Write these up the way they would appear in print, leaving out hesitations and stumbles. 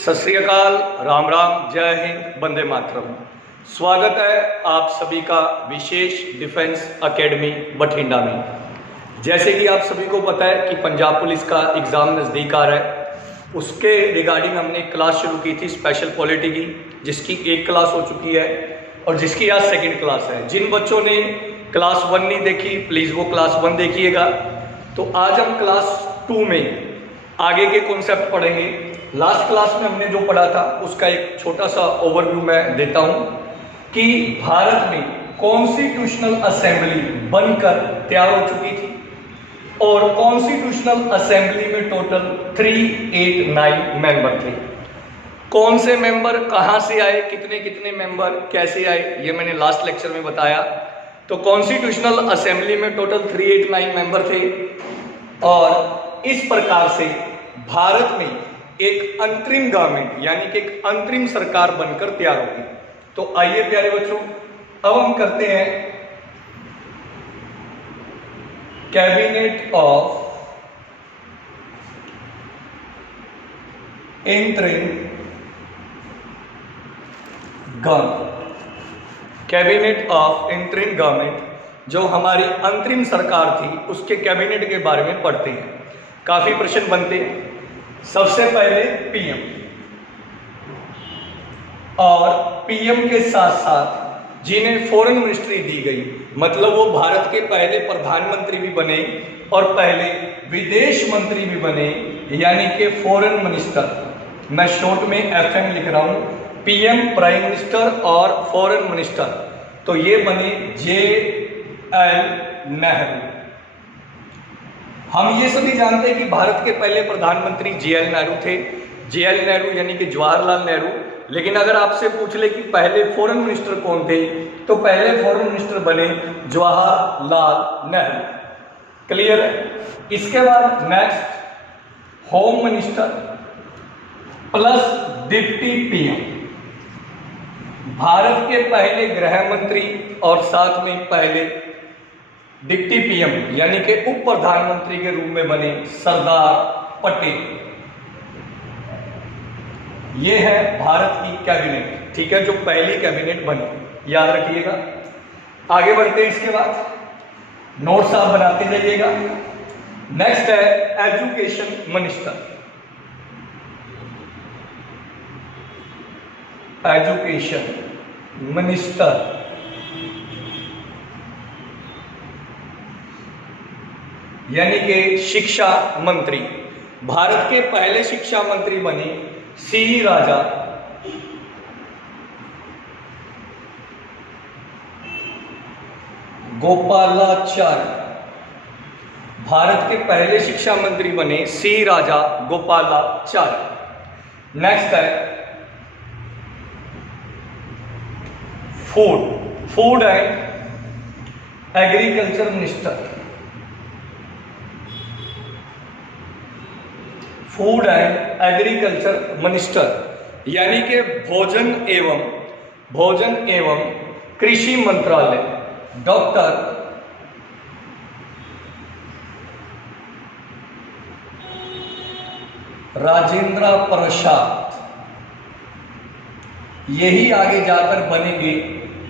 सत श्री अकाल, राम राम, जय हिंद, वंदे मातरम। स्वागत है आप सभी का विशेष डिफेंस एकेडमी बठिंडा में। जैसे कि आप सभी को पता है कि पंजाब पुलिस का एग्ज़ाम नज़दीक आ रहा है, उसके रिगार्डिंग हमने एक क्लास शुरू की थी स्पेशल पॉलिटी की, जिसकी एक क्लास हो चुकी है और जिसकी आज सेकंड क्लास है। जिन बच्चों ने क्लास 1 नहीं देखी, प्लीज़ वो क्लास 1 देखिएगा। तो आज हम क्लास 2 में आगे के कॉन्सेप्ट पढ़ेंगे। लास्ट क्लास में हमने जो पढ़ा था उसका एक छोटा सा ओवरव्यू मैं देता हूं कि भारत में कॉन्स्टिट्यूशनल असेंबली बनकर तैयार हो चुकी थी और कॉन्स्टिट्यूशनल असेंबली में टोटल 389 मेंबर थे। कौन से मेंबर कहां से आए, कितने कितने मेंबर कैसे आए, ये मैंने लास्ट लेक्चर में बताया। तो कॉन्स्टिट्यूशनल असेंबली में टोटल 389 मेंबर थे और इस प्रकार से भारत में एक अंतरिम गवर्नमेंट यानी कि एक अंतरिम सरकार बनकर तैयार होगी। तो आइए प्यारे बच्चों, अब हम करते हैं cabinet of interim government. Cabinet of interim government जो हमारी अंतरिम सरकार थी उसके कैबिनेट के बारे में पढ़ते हैं। काफी प्रश्न बनते हैं। सबसे पहले पीएम, और पीएम के साथ साथ जिन्हें फॉरेन मिनिस्ट्री दी गई, मतलब वो भारत के पहले प्रधानमंत्री भी बने और पहले विदेश मंत्री भी बने, यानी कि फॉरेन मिनिस्टर। मैं शॉर्ट में एफएम लिख रहा हूं, पीएम प्राइम मिनिस्टर और फॉरेन मिनिस्टर। तो ये बने JL नेहरू। हम ये सभी जानते हैं कि भारत के पहले प्रधानमंत्री JL नेहरू थे। JL नेहरू यानी कि जवाहरलाल नेहरू। लेकिन अगर आपसे पूछ ले कि पहले फॉरेन मिनिस्टर कौन थे, तो पहले फॉरेन मिनिस्टर बने जवाहरलाल नेहरू। क्लियर है? इसके बाद next home minister plus deputy PM. Bharat के पहले गृह मंत्री और साथ में पहले डिप्टी पीएम यानी कि उप प्रधानमंत्री के रूप में बने सरदार पटेल। यह है भारत की कैबिनेट, ठीक है, जो पहली कैबिनेट बनी, याद रखिएगा। आगे बढ़ते हैं। इसके बाद नोट्स आप बनाते जाइएगा। नेक्स्ट है एजुकेशन मिनिस्टर। एजुकेशन मिनिस्टर यानी कि शिक्षा मंत्री। भारत के पहले शिक्षा मंत्री बने C राजा गोपालाचार्य। भारत के पहले शिक्षा मंत्री बने C राजा गोपालाचार्य। नेक्स्ट है food and agriculture minister. Food and agriculture minister यानी कि भोजन एवं कृषि मंत्रालय डॉक्टर राजेंद्र प्रसाद। यही आगे जाकर बनेंगे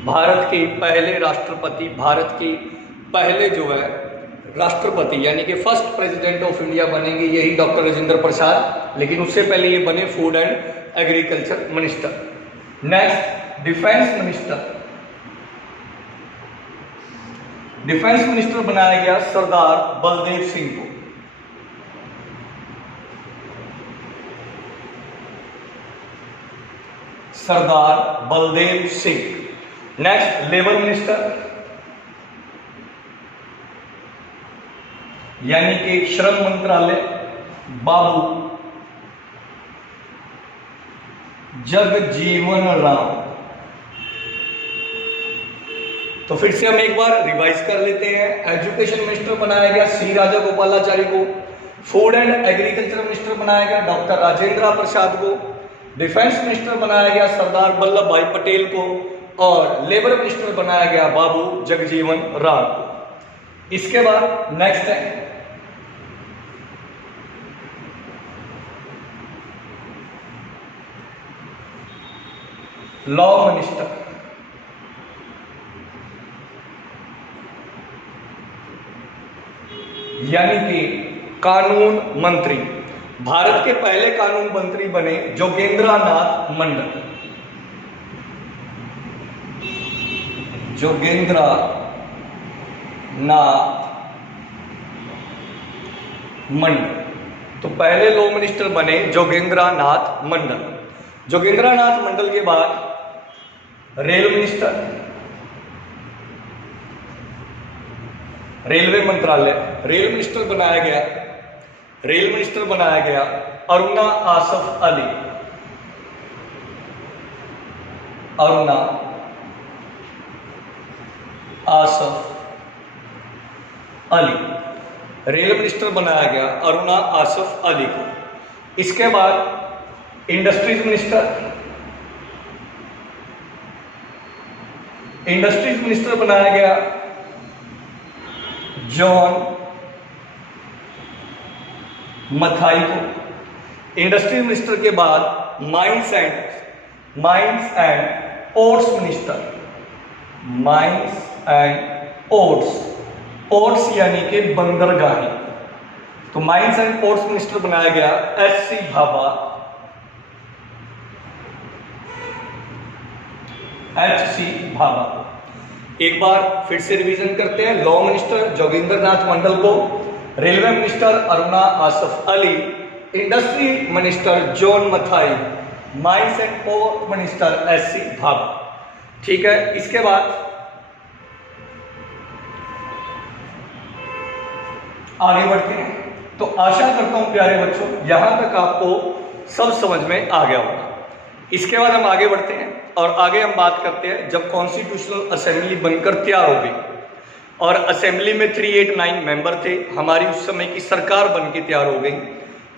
भारत के पहले राष्ट्रपति, भारत के पहले जो है राष्ट्रपति यानी कि फर्स्ट प्रेसिडेंट ऑफ इंडिया बनेंगे यही डॉक्टर राजेंद्र प्रसाद। लेकिन उससे पहले ये बने food and agriculture minister. Next defence minister. Defence minister बनाया गया सरदार बलदेव सिंह को। Sardar Baldev Singh. Next labour minister यानी कि श्रम मंत्रालय बाबू जगजीवन राम। तो फिर से हम एक बार रिवाइज कर लेते हैं। एजुकेशन मिनिस्टर बनाया गया C राजा गोपालाचारी को। फूड एंड एग्रीकल्चर मिनिस्टर बनाया गया डॉक्टर राजेंद्र प्रसाद को। डिफेंस मिनिस्टर बनाया गया सरदार वल्लभ भाई पटेल को और लेबर मिनिस्टर बनाया गया बाबू जगजीवन राम को। इसके बाद नेक्स्ट है लॉ मिनिस्टर, यानी कि कानून मंत्री। भारत के पहले कानून मंत्री बने जोगेंद्र नाथ मंडल। जोगेंद्र नाथ मंडल, तो पहले लॉ मिनिस्टर बने जोगेंद्र नाथ मंडल। जोगेंद्र नाथ मंडल के बाद रेल मिनिस्टर, रेलवे मंत्रालय, रेल मिनिस्टर बनाया गया, रेल मिनिस्टर बनाया गया अरुणा आसफ अली। अरुणा आसफ अली रेल मिनिस्टर बनाया गया अरुणा आसफ अली को। इसके बाद इंडस्ट्रीज मिनिस्टर, इंडस्ट्रीज मिनिस्टर बनाया गया जॉन मथाई को। इंडस्ट्री मिनिस्टर के बाद mines and ports minister, mines and ports यानी कि बंदरगाहें, तो माइंस एंड पोर्ट्स मिनिस्टर बनाया गया एच.सी. भाभा। एच.सी. भाभा। एक बार फिर से रिवीजन करते हैं। लॉ मिनिस्टर जोगेंद्र नाथ मंडल को, railway minister Aruna Asaf Ali, industry minister John Mathai, mines and port minister H C. Bhabha. ठीक है, इसके बाद आगे बढ़ते हैं। तो आशा करता हूं प्यारे बच्चों यहां तक आपको सब समझ में आ गया होगा। इसके बाद हम आगे बढ़ते हैं और आगे हम बात करते हैं जब कॉन्स्टिट्यूशनल असेंबली बनकर तैयार हो गई और असेंबली में 389 मेंबर थे, हमारी उस समय की सरकार बन के तैयार हो गई,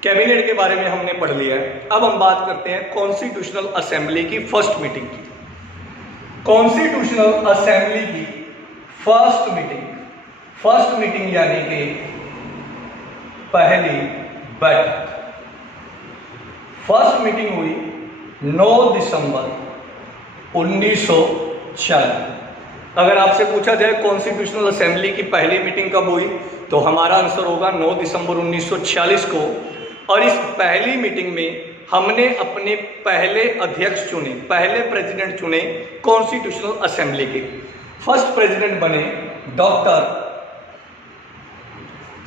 कैबिनेट के बारे में हमने पढ़ लिया है। अब हम बात करते हैं कॉन्स्टिट्यूशनल असेंबली की फर्स्ट मीटिंग की। कॉन्स्टिट्यूशनल असेंबली की फर्स्ट मीटिंग यानी कि पहली बैठक, फर्स्ट मीटिंग हुई 9 दिसंबर 1940। अगर आपसे पूछा जाए कॉन्स्टिट्यूशनल असेंबली की पहली मीटिंग कब हुई, तो हमारा आंसर होगा 9 दिसंबर 1946 को। और इस पहली मीटिंग में हमने अपने पहले अध्यक्ष चुने, पहले प्रेसिडेंट चुने कॉन्स्टिट्यूशनल असेंबली के। फर्स्ट प्रेसिडेंट बने डॉक्टर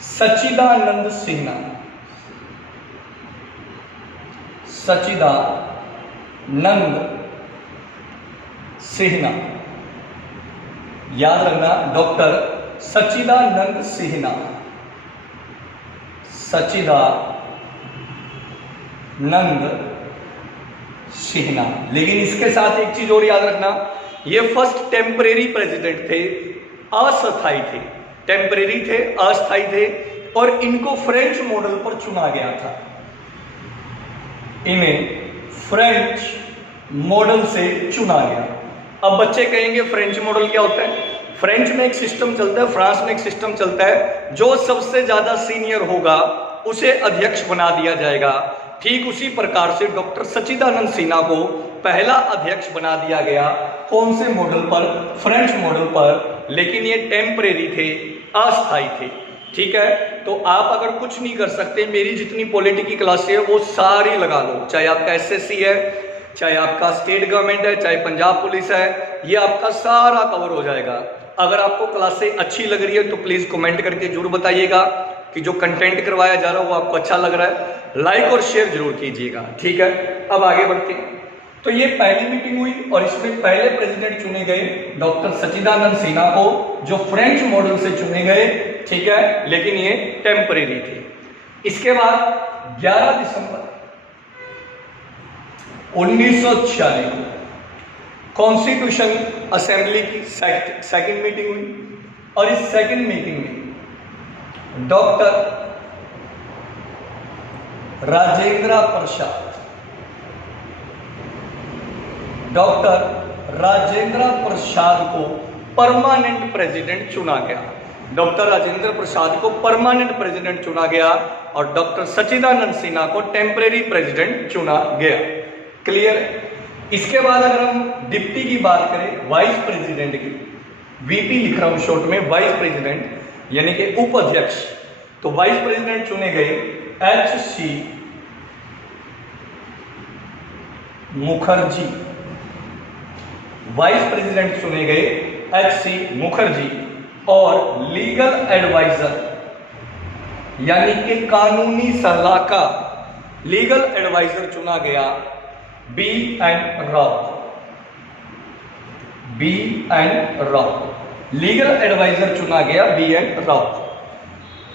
सच्चिदानंद सिन्हा। सच्चिदानंद सिन्हा, याद रखना, डॉक्टर सच्चिदानंद सिन्हा, सच्चिदानंद सिन्हा। लेकिन इसके साथ एक चीज और याद रखना, ये फर्स्ट टेम्परेरी प्रेसिडेंट थे, अस्थायी थे, टेम्परेरी थे, अस्थायी थे, और इनको फ्रेंच मॉडल पर चुना गया था। इन्हें फ्रेंच मॉडल से चुना गया। अब बच्चे कहेंगे फ्रेंच मॉडल क्या होता है? फ्रेंच में एक सिस्टम चलता है, फ्रांस में एक सिस्टम चलता है, जो सबसे ज्यादा सीनियर होगा उसे अध्यक्ष बना दिया जाएगा। ठीक उसी प्रकार से डॉक्टर सच्चिदानंद सिन्हा को पहला अध्यक्ष बना दिया गया। कौन से मॉडल पर? फ्रेंच मॉडल पर। लेकिन ये टेम्परेरी थे, अस्थायी थे। ठीक है, तो आप अगर कुछ नहीं कर सकते, मेरी जितनी पॉलिटी की क्लासें है वो सारी लगा लो, चाहे आपका एसएससी है, चाहे आपका स्टेट गवर्नमेंट है, चाहे पंजाब पुलिस है, ये आपका सारा कवर हो जाएगा। अगर आपको क्लासें अच्छी लग रही है तो प्लीज कमेंट करके जरूर बताइएगा कि जो कंटेंट करवाया जा रहा है वो आपको अच्छा लग रहा है। लाइक और शेयर जरूर कीजिएगा। ठीक है, अब आगे बढ़ते हैं। तो ये पहली मीटिंग हुई और इसमें पहले प्रेसिडेंट चुने गए डॉक्टर सच्चिदानंद सिन्हा को, जो फ्रेंच मॉडल से चुने गए। ठीक है, लेकिन ये टेम्परेरी थे। इसके बाद 11 दिसंबर 1946 को कॉन्स्टिट्यूशन असेंबली की सेकंड मीटिंग हुई और इस सेकंड मीटिंग में डॉक्टर राजेंद्र प्रसाद को परमानेंट प्रेसिडेंट चुना गया। डॉक्टर राजेंद्र प्रसाद को परमानेंट प्रेसिडेंट चुना गया और डॉक्टर सच्चिदानंद सिन्हा को टेम्परेरी प्रेसिडेंट चुना गया। क्लियर? इसके बाद अगर हम डिप्टी की बात करें, वाइस प्रेसिडेंट की, वीपी लिख रहा हूं शॉर्ट में, वाइस प्रेसिडेंट यानी कि उपाध्यक्ष, तो वाइस प्रेसिडेंट चुने गए एच.सी. मुखर्जी। वाइस प्रेसिडेंट चुने गए एच.सी. मुखर्जी और लीगल एडवाइजर यानी कि कानूनी सलाहकार, लीगल एडवाइजर चुना गया B N. Rao. B N. Rao legal adviser चुना गया बी.एन. राव।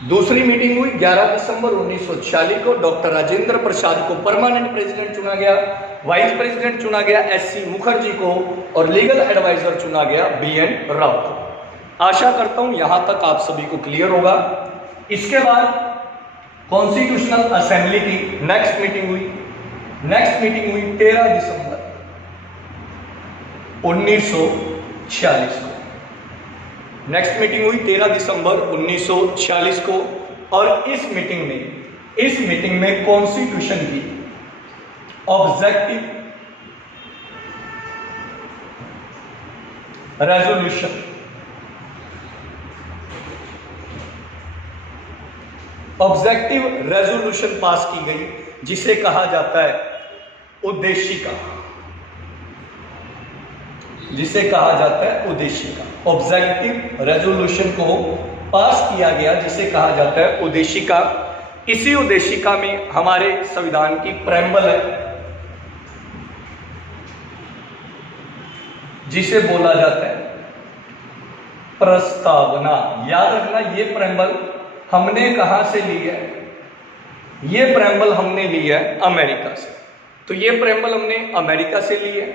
दूसरी मीटिंग हुई 11 दिसंबर 1946 को। डॉक्टर राजेंद्र प्रसाद को परमानेंट प्रेसिडेंट चुना गया, वाइस प्रेसिडेंट चुना गया एच.सी. मुखर्जी को और लीगल एडवाइजर चुना गया बी.एन. राव को। आशा करता हूं यहां तक आप सभी को क्लियर होगा। इसके बाद कॉन्स्टिट्यूशनल असेंबली की नेक्स्ट मीटिंग हुई। नेक्स्ट मीटिंग हुई 13 दिसंबर 1946 को। नेक्स्ट मीटिंग हुई 13 दिसंबर 1946 को और इस मीटिंग में कॉन्स्टिट्यूशन की ऑब्जेक्टिव रेजोल्यूशन पास की गई जिसे कहा जाता है उद्देशिका, ऑब्जेक्टिव रेजोल्यूशन को पास किया गया जिसे कहा जाता है उद्देशिका। इसी उद्देशिका में हमारे संविधान की प्रेम्बल है जिसे बोला जाता है प्रस्तावना। याद रखना, ये प्रेम्बल हमने कहां से ली है? ये प्रेम्बल हमने ली है अमेरिका से। तो ये प्रेम्बल हमने अमेरिका से ली है।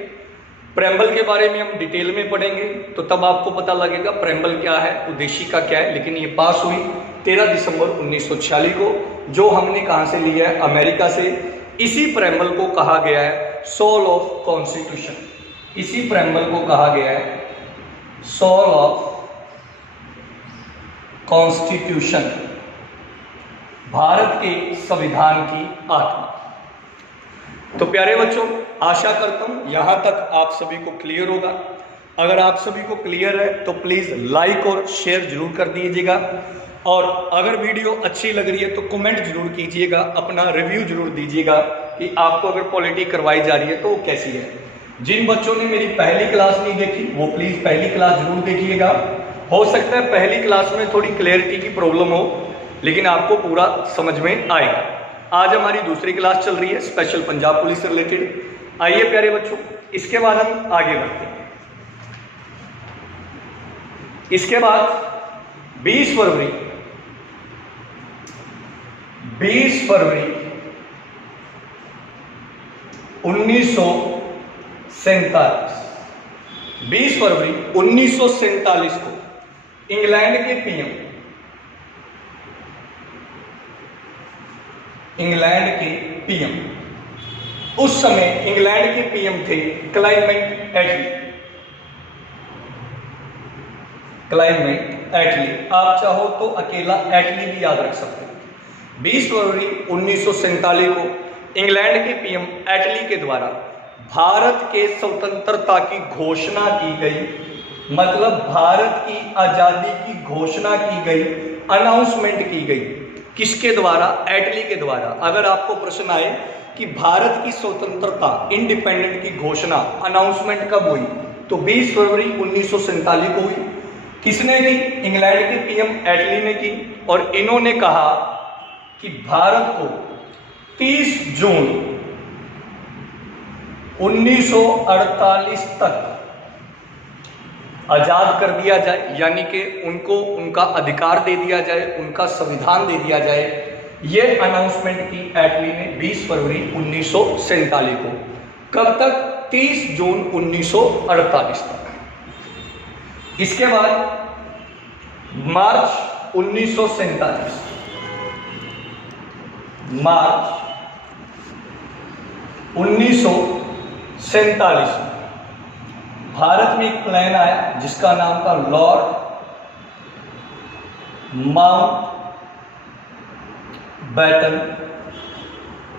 प्रेम्बल के बारे में हम डिटेल में पढ़ेंगे तो तब आपको पता लगेगा प्रेम्बल क्या है, उद्देशिका क्या है। लेकिन ये पास हुई 13 दिसंबर 1946 को, जो हमने कहां से लिया है? अमेरिका से। इसी प्रेम्बल को कहा गया है सोल ऑफ कॉन्स्टिट्यूशन। इसी प्रेम्बल को कहा गया है सोल ऑफ कॉन्स्टिट्यूशन, भारत के संविधान की आत्मा। तो प्यारे बच्चों, आशा करता हूं यहां तक आप सभी को क्लियर होगा। अगर आप सभी को क्लियर है तो प्लीज लाइक और शेयर जरूर कर दीजिएगा और अगर वीडियो अच्छी लग रही है तो कमेंट जरूर कीजिएगा, अपना रिव्यू जरूर दीजिएगा कि आपको अगर पॉलिटी करवाई जा रही है तो वो कैसी है। जिन बच्चों ने मेरी पहली क्लास नहीं देखी वो प्लीज पहली क्लास जरूर देखिएगा। हो सकता है पहली क्लास में थोड़ी क्लैरिटी की प्रॉब्लम हो लेकिन आपको पूरा समझ में आएगा। आज हमारी दूसरी क्लास चल रही है स्पेशल पंजाब पुलिस से रिलेटेड। आइए प्यारे बच्चों, इसके बाद हम आगे बढ़ते हैं। इसके बाद 20 फरवरी 1947 20 फरवरी 1947 को इंग्लैंड के पीएम उस समय इंग्लैंड के पीएम थे क्लाइमेट एटली। आप चाहो तो अकेला एटली भी याद रख सकते हैं। 20 फरवरी 1947 को इंग्लैंड के पीएम एटली के द्वारा भारत के स्वतंत्रता की घोषणा की गई, मतलब भारत की आजादी की घोषणा की गई, अनाउंसमेंट की गई। किसके द्वारा? एटली के द्वारा। अगर आपको प्रश्न आए कि भारत की स्वतंत्रता इंडिपेंडेंट की घोषणा अनाउंसमेंट कब हुई तो 20 फरवरी 1947 को हुई। किसने की? इंग्लैंड के पीएम एटली ने की और इन्होंने कहा कि भारत को 30 जून 1948 तक आजाद कर दिया जाए, यानी कि उनको उनका अधिकार दे दिया जाए, उनका संविधान दे दिया जाए। ये अनाउंसमेंट की एटली ने 20 फरवरी 1947 को। कब तक? 30 जून 1948 तक। इसके बाद मार्च 1947 में भारत में एक प्लान आया जिसका नाम था लॉर्ड माउंटबेटन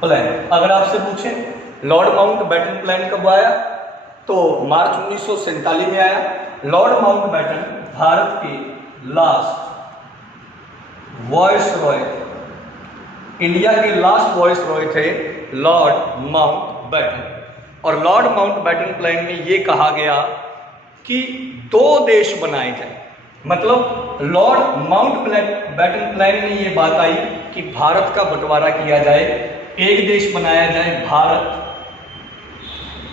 प्लान। अगर आपसे पूछें लॉर्ड माउंटबेटन प्लान कब आया तो मार्च 1947 में आया। लॉर्ड माउंटबेटन भारत के लास्ट वॉइस रॉय थे, इंडिया के लास्ट वॉइस रॉय थे लॉर्ड माउंटबेटन। और लॉर्ड माउंटबेटन प्लान में ये कहा गया कि 2 देश बनाए जाए, मतलब लॉर्ड माउंटबेटन प्लान में ये बात आई कि भारत का बंटवारा किया जाए, एक देश बनाया जाए भारत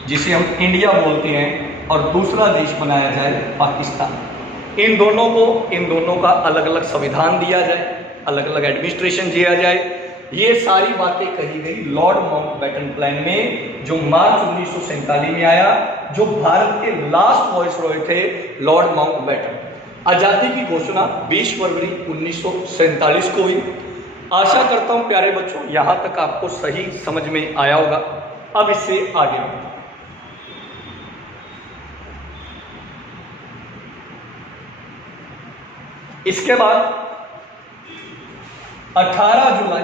जिसे हम इंडिया बोलते हैं, और दूसरा देश बनाया जाए पाकिस्तान। इन दोनों का अलग अलग संविधान दिया जाए, अलग अलग एडमिनिस्ट्रेशन दिया जाए। ये सारी बातें कही गई लॉर्ड माउंटबेटन प्लान में, जो मार्च 1947 में आया, जो भारत के लास्ट वॉइस रॉय थे लॉर्ड माउंटबेटन। आजादी की घोषणा 20 फरवरी 1947 को हुई। आशा करता हूं प्यारे बच्चों यहां तक आपको सही समझ में आया होगा। अब इससे आगे बढ़ते हैं। इसके बाद 18 जुलाई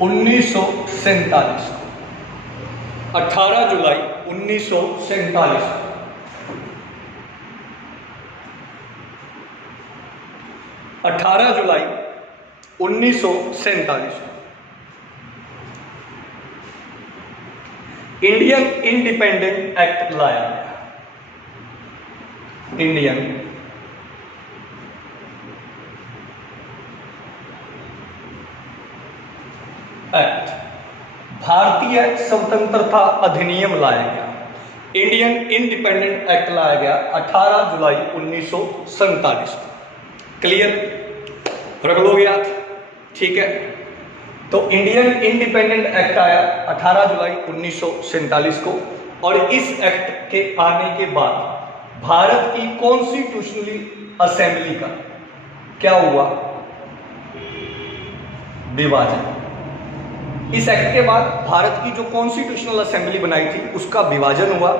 1947 को 18 जुलाई 1947 18 जुलाई 1947 इंडियन इंडिपेंडेंट एक्ट लाया गया। इंडियन एक्ट, भारतीय स्वतंत्रता अधिनियम लाया गया। इंडियन इंडिपेंडेंट एक्ट लाया गया 18 जुलाई 1947 को। क्लियर, रख लोगे आप, ठीक है। तो इंडियन इंडिपेंडेंट एक्ट आया 18 जुलाई 1947 को, और इस एक्ट के आने के बाद भारत की कॉन्स्टिट्यूशनल असेंबली का क्या हुआ? विभाजन। इस एक्ट के बाद भारत की जो कॉन्स्टिट्यूशनल असेंबली बनाई थी उसका विभाजन हुआ।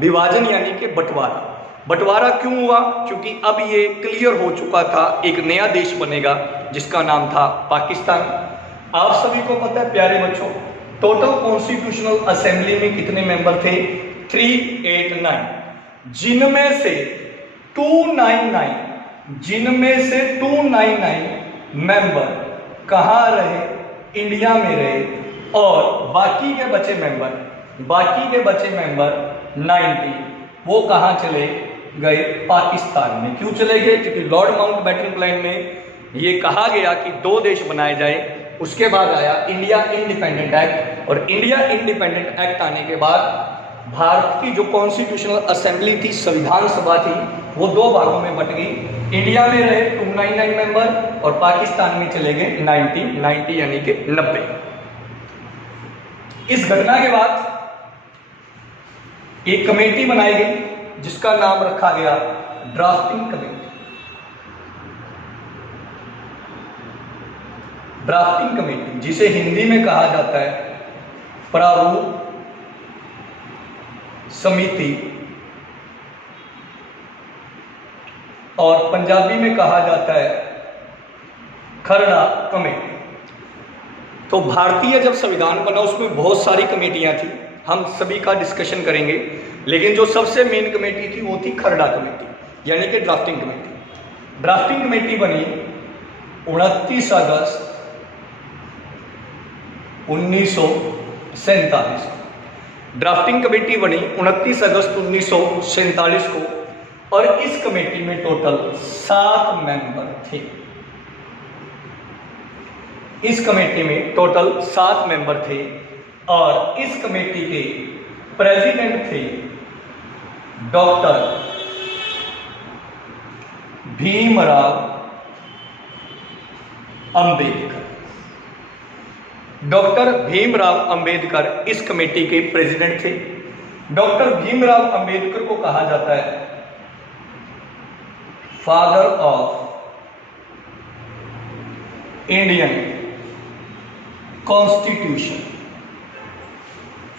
विभाजन यानी कि बंटवारा। बंटवारा क्यों हुआ? क्योंकि अब ये क्लियर हो चुका था एक नया देश बनेगा जिसका नाम था पाकिस्तान। आप सभी को पता है प्यारे बच्चों, टोटल कॉन्स्टिट्यूशनल असेंबली में कितने मेंबर थे? 389, जिनमें से 299 मेंबर कहाँ रहे? इंडिया में रहे, और बाकी के बचे मेंबर 90 वो कहाँ चले गए? पाकिस्तान में। क्यों चले गए? क्योंकि लॉर्ड माउंटबेटन प्लान में ये कहा गया कि 2 देश बनाए जाए। उसके बाद आया इंडिया इंडिपेंडेंट एक्ट, और इंडिया इंडिपेंडेंट एक्ट आने के बाद भारत की जो कॉन्स्टिट्यूशनल असेंबली थी, संविधान सभा थी, वो 2 भागों में बट गई। इंडिया में रहे 299 मेंबर, और पाकिस्तान में चले गए 90 यानी कि 90। इस घटना के बाद एक कमेटी बनाई गई जिसका नाम रखा गया ड्राफ्टिंग कमेटी। ड्राफ्टिंग कमेटी, जिसे हिंदी में कहा जाता है प्रारूप समिति, और पंजाबी में कहा जाता है खरड़ा कमेटी। तो भारतीय जब संविधान बना उसमें बहुत सारी कमेटियां थी, हम सभी का डिस्कशन करेंगे, लेकिन जो सबसे मेन कमेटी थी वो थी खरड़ा कमेटी यानी कि ड्राफ्टिंग कमेटी। ड्राफ्टिंग कमेटी बनी 29 अगस्त 1947 को। ड्राफ्टिंग कमेटी बनी 29 अगस्त 1947 को, और इस कमेटी में टोटल 7 मेंबर थे। इस कमेटी में टोटल 7 मेंबर थे, और इस कमेटी के प्रेसिडेंट थे डॉक्टर भीमराव अंबेडकर। डॉक्टर भीमराव अंबेडकर इस कमेटी के प्रेसिडेंट थे। डॉक्टर भीमराव अंबेडकर को कहा जाता है father of Indian constitution.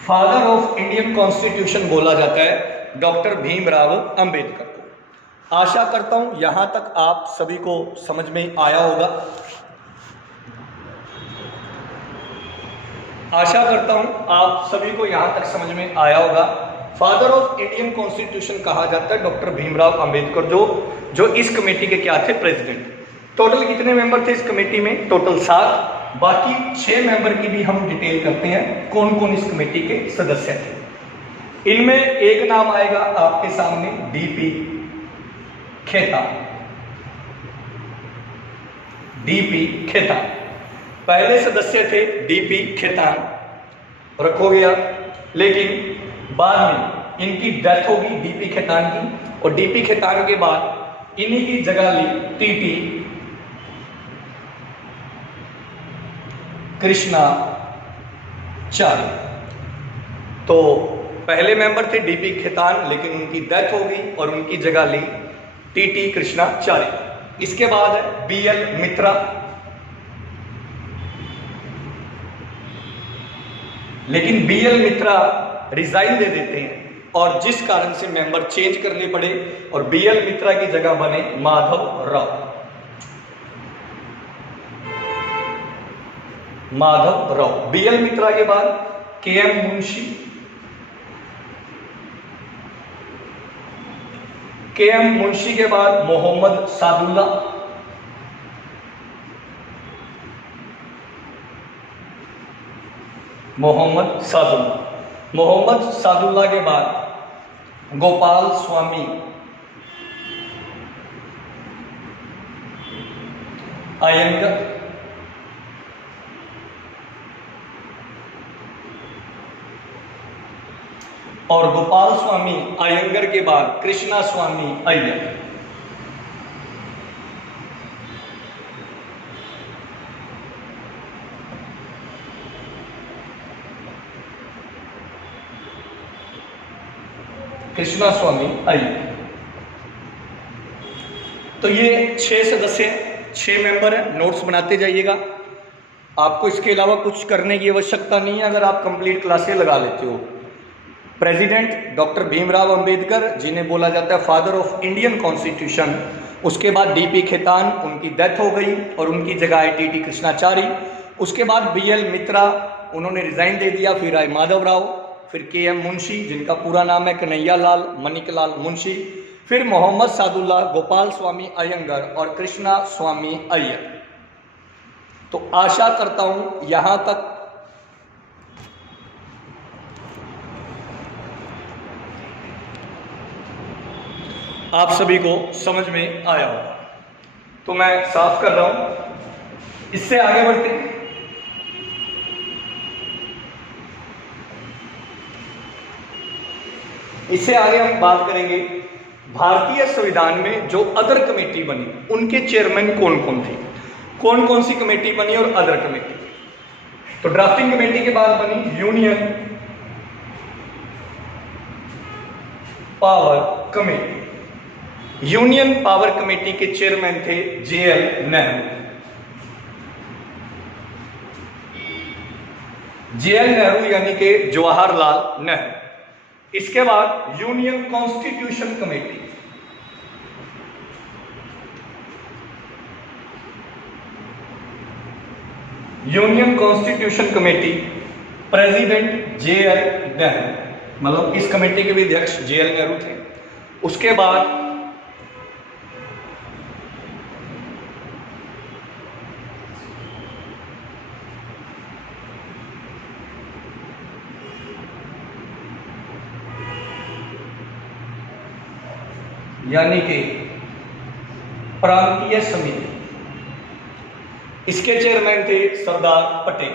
Father of Indian constitution बोला जाता है डॉक्टर भीमराव अंबेडकर को। आशा करता हूं यहां तक आप सभी को समझ में आया होगा। आशा करता हूं आप सभी को यहां तक समझ में आया होगा। फादर ऑफ इंडियन कॉन्स्टिट्यूशन कहा जाता है डॉक्टर भीमराव अंबेडकर, जो इस कमेटी के क्या थे, प्रेसिडेंट। टोटल कितने मेंबर थे इस कमेटी में? टोटल 7। बाकी 6 मेंबर की भी हम डिटेल करते हैं, कौन कौन इस कमेटी के सदस्य थे। इनमें एक नाम आएगा आपके सामने, डीपी खेतान। डीपी खेतान पहले सदस्य थे, डीपी खेतान रखो गया, लेकिन बाद में इनकी डेथ होगी डीपी खेतान की, और डीपी खेतान के बाद इन्हीं की जगह ली टीटी कृष्णाचार्य। तो पहले मेंबर थे डीपी खेतान, लेकिन उनकी डेथ हो गई और उनकी जगह ली टीटी कृष्णाचार्य। इसके बाद है बीएल मित्रा, लेकिन बीएल मित्रा रिजाइन दे देते हैं और जिस कारण से मेंबर चेंज करने पड़े और बीएल मित्रा की जगह बने माधव राव। माधव राव। बीएल मित्रा के बाद केएम मुंशी, केएम मुंशी के बाद मोहम्मद सादुल्ला, मोहम्मद सादुल्ला। मोहम्मद सादुल्ला के बाद गोपाल स्वामी अयंगर, और गोपाल स्वामी अयंगर के बाद कृष्णा स्वामी अय्यर। कृष्णा स्वामी अय्यर। तो ये 6 सदस्य, 6 मेंबर हैं। नोट्स बनाते जाइएगा। आपको इसके अलावा कुछ करने की आवश्यकता नहीं है अगर आप कंप्लीट क्लासेस लगा लेते हो। प्रेसिडेंट डॉक्टर भीमराव अंबेडकर, जिन्हें बोला जाता है फादर ऑफ इंडियन कॉन्स्टिट्यूशन। उसके बाद डीपी खेतान, उनकी डेथ हो गई और उनकी जगह आई टीटी कृष्णाचार्य। उसके बाद बीएल मित्रा, उन्होंने रिजाइन दे दिया। फिर आए माधव राव, फिर केएम मुंशी, जिनका पूरा नाम है कन्हैया लाल मणिकलाल मुंशी, फिर मोहम्मद सादुल्ला, गोपाल स्वामी अयंगर और कृष्णा स्वामी अय्यर। तो आशा करता हूं यहां तक आप सभी को समझ में आया होगा। तो मैं साफ कर रहा हूं, इससे आगे बढ़ते हैं। इससे आगे हम बात करेंगे भारतीय संविधान में जो अदर कमेटी बनी, उनके चेयरमैन कौन कौन थे, कौन कौन सी कमेटी बनी और अदर कमेटी। तो ड्राफ्टिंग कमेटी के बाद बनी union power committee. Union power committee के चेयरमैन थे जेएल नेहरू। जेएल नेहरू यानी कि जवाहरलाल नेहरू। इसके बाद union constitution committee, union constitution committee president JL Nehru, मतलब इस कमेटी के भी अध्यक्ष जेएल नेहरू थे। उसके बाद यानी कि प्रांतीय समिति, इसके चेयरमैन थे Sardar Patel.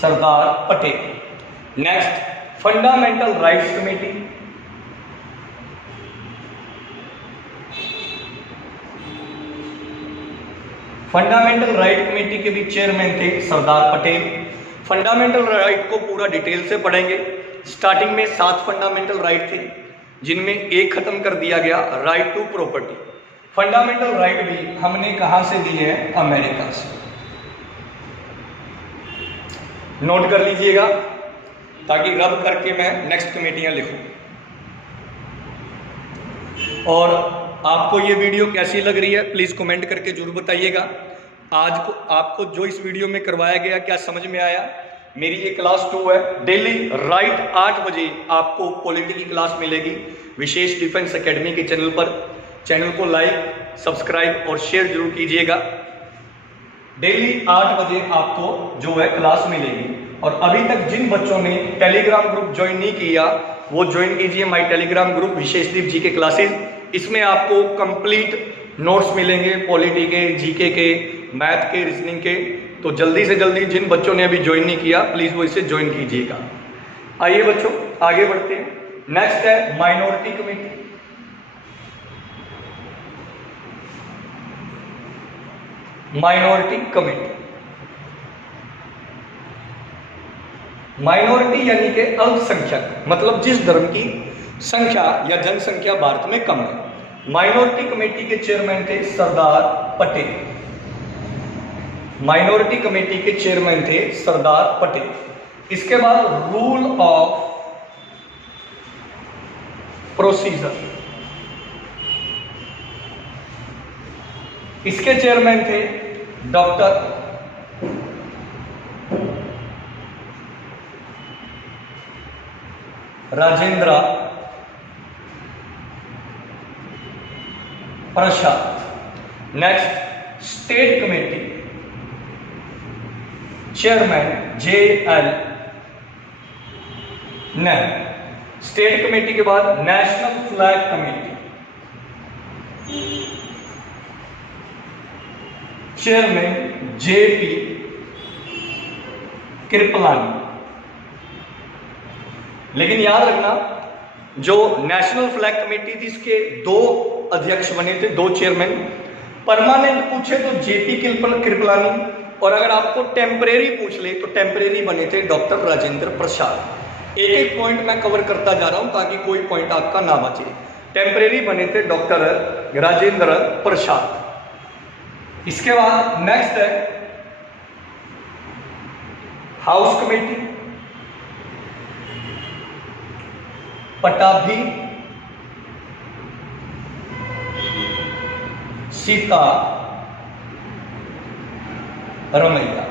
Sardar Patel. Next fundamental rights committee, fundamental right committee के भी चेयरमैन थे सरदार पटेल। फंडामेंटल राइट को पूरा डिटेल से पढ़ेंगे। स्टार्टिंग में 7 फंडामेंटल राइट थे, जिनमें एक खत्म कर दिया गया, right to property. Fundamental right भी हमने कहां से लिए हैं? अमेरिका से। नोट कर लीजिएगा ताकि रब करके मैं नेक्स्ट कमेटियां लिखूं। और आपको ये वीडियो कैसी लग रही है प्लीज कमेंट करके जरूर बताइएगा। आज को आपको जो इस वीडियो में करवाया गया क्या समझ में आया? मेरी ये क्लास 2 है। डेली राइट 8 बजे आपको पॉलिटी की क्लास मिलेगी विशेष डिफेंस एकेडमी के चैनल पर। चैनल को लाइक, सब्सक्राइब और शेयर जरूर कीजिएगा। डेली 8 बजे आपको जो है क्लास मिलेगी। और अभी तक जिन बच्चों ने टेलीग्राम ग्रुप ज्वाइन नहीं किया वो ज्वाइन कीजिए माय टेलीग्राम ग्रुप विशेषदीप जी के क्लासेस। इसमें आपको कंप्लीट नोट्स मिलेंगे पॉलिटी के, जीके के, मैथ के, रीजनिंग के। तो जल्दी से जल्दी जिन बच्चों ने अभी ज्वाइन नहीं किया प्लीज वो इसे ज्वाइन कीजिएगा। आइए बच्चों आगे बढ़ते हैं। नेक्स्ट है minority committee. Minority committee, minority यानी कि अल्पसंख्यक, मतलब जिस धर्म की संख्या या जनसंख्या भारत में कम है। माइनॉरिटी कमेटी के चेयरमैन थे सरदार पटेल। माइनॉरिटी कमेटी के चेयरमैन थे सरदार पटेल। इसके बाद रूल ऑफ प्रोसीजर, इसके चेयरमैन थे doctor Rajendra Prasad. Next state committee, chairman JL Nehru. State committee के बाद national flag committee, chairman JP Kripalani. लेकिन याद रखना जो नेशनल फ्लैग कमेटी थी इसके 2 अध्यक्ष बने थे, 2 चेयरमैन। परमानेंट पूछे तो JP कृपलानी, और अगर आपको टेम्परेरी पूछ ले तो टेम्परेरी बने थे डॉक्टर राजेंद्र प्रसाद। एक एक पॉइंट मैं कवर करता जा रहा हूं ताकि कोई पॉइंट आपका ना बचे। टेम्परेरी बने थे डॉक्टर राजेंद्र प्रसाद। इसके बाद नेक्स्ट है house committee, Pattabhi Sitaramayya.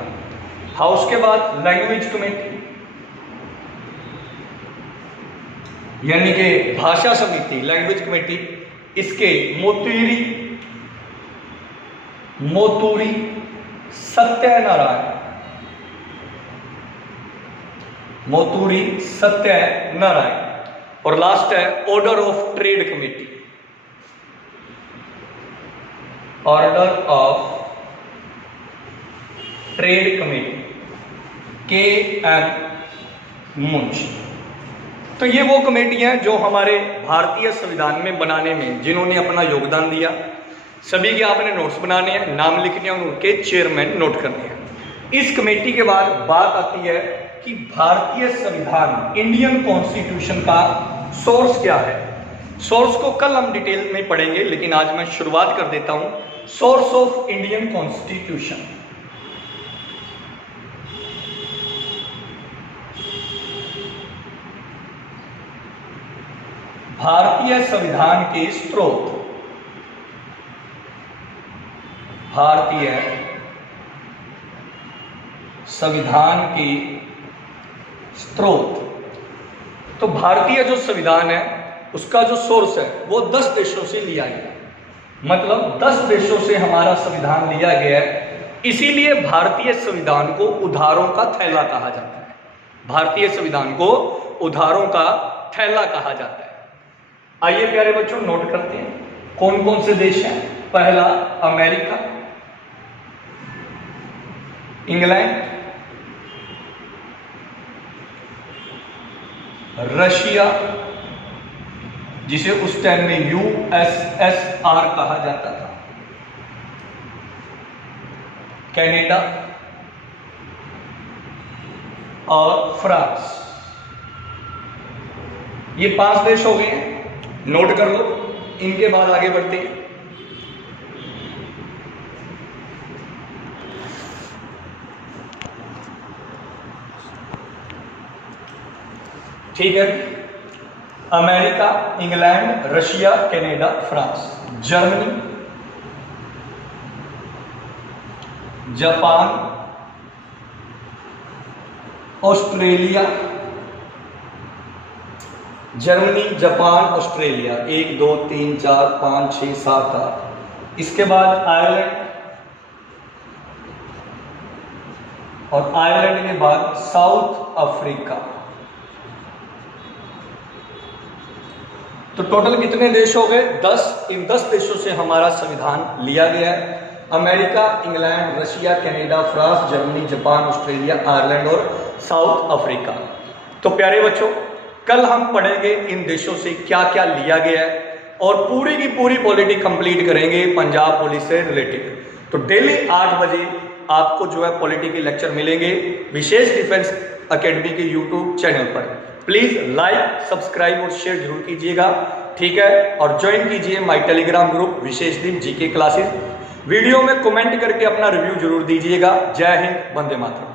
House के बाद लैंग्वेज कमेटी यानी कि भाषा समिति, लैंग्वेज कमेटी। इसके मोतूरी सत्यनारायण, मोतूरी सत्यनारायण। और लास्ट है order of trade committee, order of trade committee KM Munshi. तो ये वो कमेटियां हैं जो हमारे भारतीय संविधान में बनाने में जिन्होंने अपना योगदान दिया। सभी के आपने नोट्स बनाने हैं, नाम लिखने हैं, उनके चेयरमैन नोट करने हैं। इस कमेटी के बाद बात आती है कि भारतीय संविधान, इंडियन कॉन्स्टिट्यूशन का सोर्स क्या है। सोर्स को कल हम डिटेल में पढ़ेंगे, लेकिन आज मैं शुरुआत कर देता हूं। सोर्स ऑफ इंडियन कॉन्स्टिट्यूशन, भारतीय संविधान के स्रोत, भारतीय संविधान के स्रोत। तो भारतीय जो संविधान है उसका जो सोर्स है वो 10 देशों से लिया गया, मतलब 10 देशों से हमारा संविधान लिया गया है। इसीलिए भारतीय संविधान को उधारों का थैला कहा जाता है। भारतीय संविधान को उधारों का थैला कहा जाता है। आइए प्यारे बच्चों नोट करते हैं कौन कौन से देश हैं। पहला अमेरिका, इंग्लैंड, रशिया जिसे उस टाइम में USSR कहा जाता था, कनाडा और फ्रांस। ये 5 देश हो गए, नोट कर लो। इनके बाद आगे बढ़ते हैं। ठीक है, America, England, Russia, Canada, France, Germany, Japan, Australia, Germany, Japan, Australia, 1 2 3 4 5 6 7 8। इसके बाद आयरलैंड, और आयरलैंड के बाद साउथ अफ्रीका। तो टोटल कितने देश हो गए? 10। इन 10 देशों से हमारा संविधान लिया गया है। America, England, Russia, Canada, France, Germany, Japan, Australia, Ireland और साउथ अफ्रीका। तो प्यारे बच्चों, कल हम पढ़ेंगे इन देशों से क्या क्या लिया गया है और पूरी की पूरी पॉलिटी कंप्लीट करेंगे पंजाब पुलिस से रिलेटेड। तो डेली 8 बजे आपको जो है पॉलिटी के लेक्चर मिलेंगे विशेष डिफेंस एकेडमी के यूट्यूब चैनल पर। प्लीज लाइक, सब्सक्राइब और शेयर जरूर कीजिएगा, ठीक है। और ज्वाइन कीजिए माय टेलीग्राम ग्रुप विशेष दिन जीके क्लासेस। वीडियो में कमेंट करके अपना रिव्यू जरूर दीजिएगा। जय हिंद, वंदे मातरम।